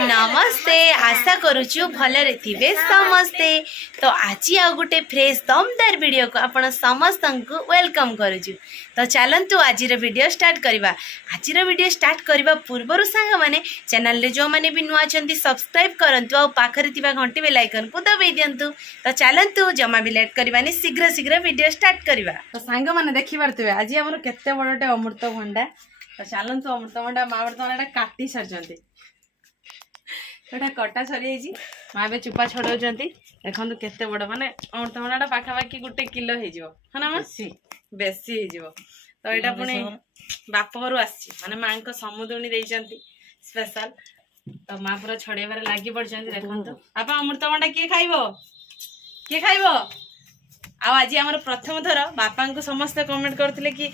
नमस्ते आशा करुचु भलरे थिबे समस्ते। तो आज आ गोटे फ्रेश दमदार वीडियो को आपण समस्त को वेलकम करुचु। तो चलंतु आज वीडियो स्टार्ट करवा। आज वीडियो स्टार्ट करने पूर्व सांग मैंने चैनल रे जो मैंने भी नुआ सब्सक्राइब करंतु आ पाखरे थिबा घंटी बेल आइकन को दबाई दियंतु। तो चलंतु जमा भी लेट करबानी शीघ्र शीघ्र वीडियो स्टार्ट करवा। तो सांग मैंने देखि पारथुबे आज हमर केते बडटे अमृतभंडा। तो चलंतु अमृतभंडा माँ बर्तमान काटी सारचंती गोटा कटा सरी माँ बे चुपा छड़ाऊँ देखो केते बड़ माने अमृतभंडा पाखापाखि गोटे किलो हो ना बेसी हो। तो यहाँ पुणी बाप घर आसी माने माँ को समुदुणी देती स्पेशल। तो माँ पूरा छड़ेबार लगी पड़ते देखो आप अमृतभंडा किए खाइब आज आम प्रथम थर बापा को समस्ते कमेंट करते कि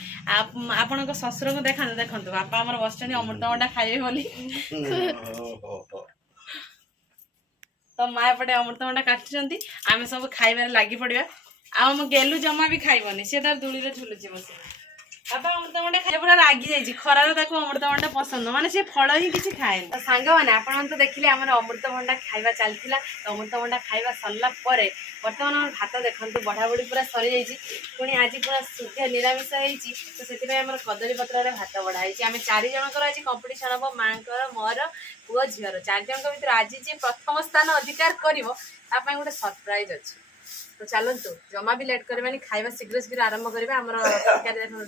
आपण शशुर को देखा देखो बापा आम बस अमृतभंडा खाइबे बोली। तो माँ एपटे अमृतभंडा काटुंट आम सब खाइबार लगी पड़ा। आम गेलु जमा भी खाइबनी सी तार दूली झुलुची बस बापा अमृतभंडा खाई पूरा रागी जाइए खरार ताको अमृतभंडा पसंद माने से फल ही किसी खाए। तो सांग मैंने आपन तो देखिले आम अमृतभंडा खाइबा चलता। तो अमृतभंडा खाइबा सरला बर्तमान आम भात देखते बढ़ा बढ़ी पूरा सरी जाइए पुणी आज पूरा शुद्ध निरामिष होती। तो से कदली पत्र भात बढ़ाई आम 4 जनकर आज कंपिटिशन हम माँ मोर पुओ झीर 4 जन भर आज जी प्रथम स्थान अधिकार कर गोटे सरप्राइज अच्छी। तो चलतु जमा भी लेट करवानी खाइबा शीघ्र शीघ्र आरंभ करवा। आम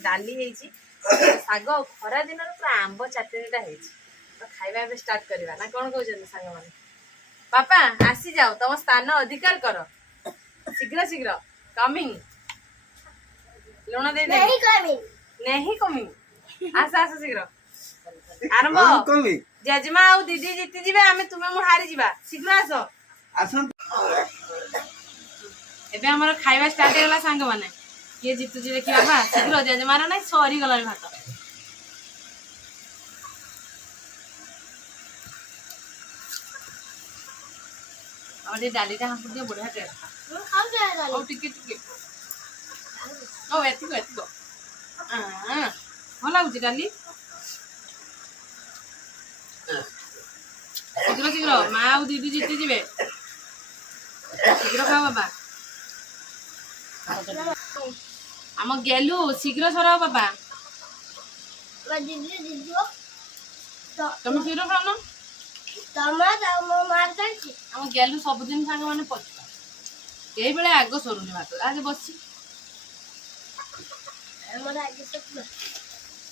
डाली शाग खरा दिन पूरा आंब चटनीटा हो। तो खाइबा ए स्टार्ट करवा ना कौन कहते सांग मैंने पापा आसी जाओ तुम स्थान अधिकार कर शीघ्र शीघ्र कमिंग लुण दे नहीं कमिंग आस आस शीघ्र आरंभ जेजमा आ दीदी जीति जीवे आमे तुम्हें मु हारी जीवा शीघ्र आस एबे हमर खाइबा स्टार्ट होगा सांग माने किए जीतु जी देखी बाबा शीघ्र जेजमार ना सरी गला भात और ये डालीटा हम दियो बढ़िया टेस्ट ओ टिके टिके ओ एतिको भल लागुची डाली शीघ्र शीघ्र माँ आ दीदी जीति जीवे शीघ्र खा बाबा आम गेलु शीघ्र सर बाबा तुम शीघ्र खाओ आम गेलु सबुदिन सांग मैंने पचुआ यही बेले आग सरुनी भात आज बस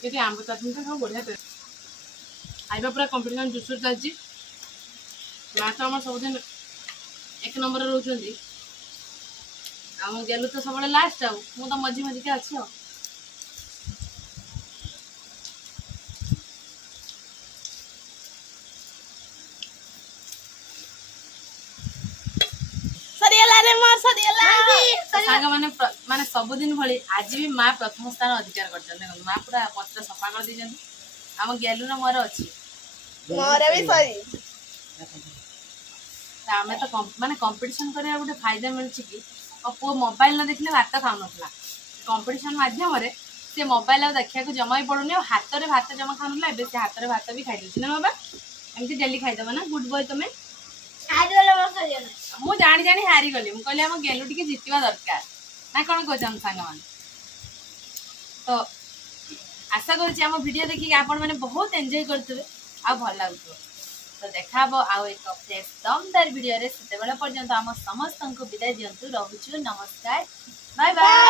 ये आंब चटनी सब बढ़िया खाइबा पूरा कंपिटिशन जुसुर चलती। माँ तो आम सबुदिन 1 नंबर रोचे आम गेलु तो सब लास्ट आउ तो मझी मझिका अच्छी आ माने सबुदिन भली आज भी माँ प्रथम स्थान अधिकार कर माँ पूरा पत्र सफा कर दी आम गेलु ना मोर अच्छी आम तो माने कंपटीशन करने गोटे फायदा मिलूँ कि पु मोबाइल न देखले भात खाऊ ना कंपटीशन मध्यम से मोबाइल आ देखा जमा ही पड़ूनी हाथ में भात जमा खाऊ ना से हाथ में भात भी खाई ना बाबा एमती डेली खाईदेव ना गुड बॉय तुम्हें मु जानी जानी हारी गली मुझे कहली आम गेलु टी जितवा दरकार ना कौन कह सांग मान। तो आशा करुँच वीडियो देखिए आपण मैंने बहुत एंजॉय करते आ भल लगुव। तो देखा आउ एक फ्रेश दमदार वीडियो से पर्यंत आम समस्त को विदाय दिंतु। रोचु नमस्कार बाय बाय।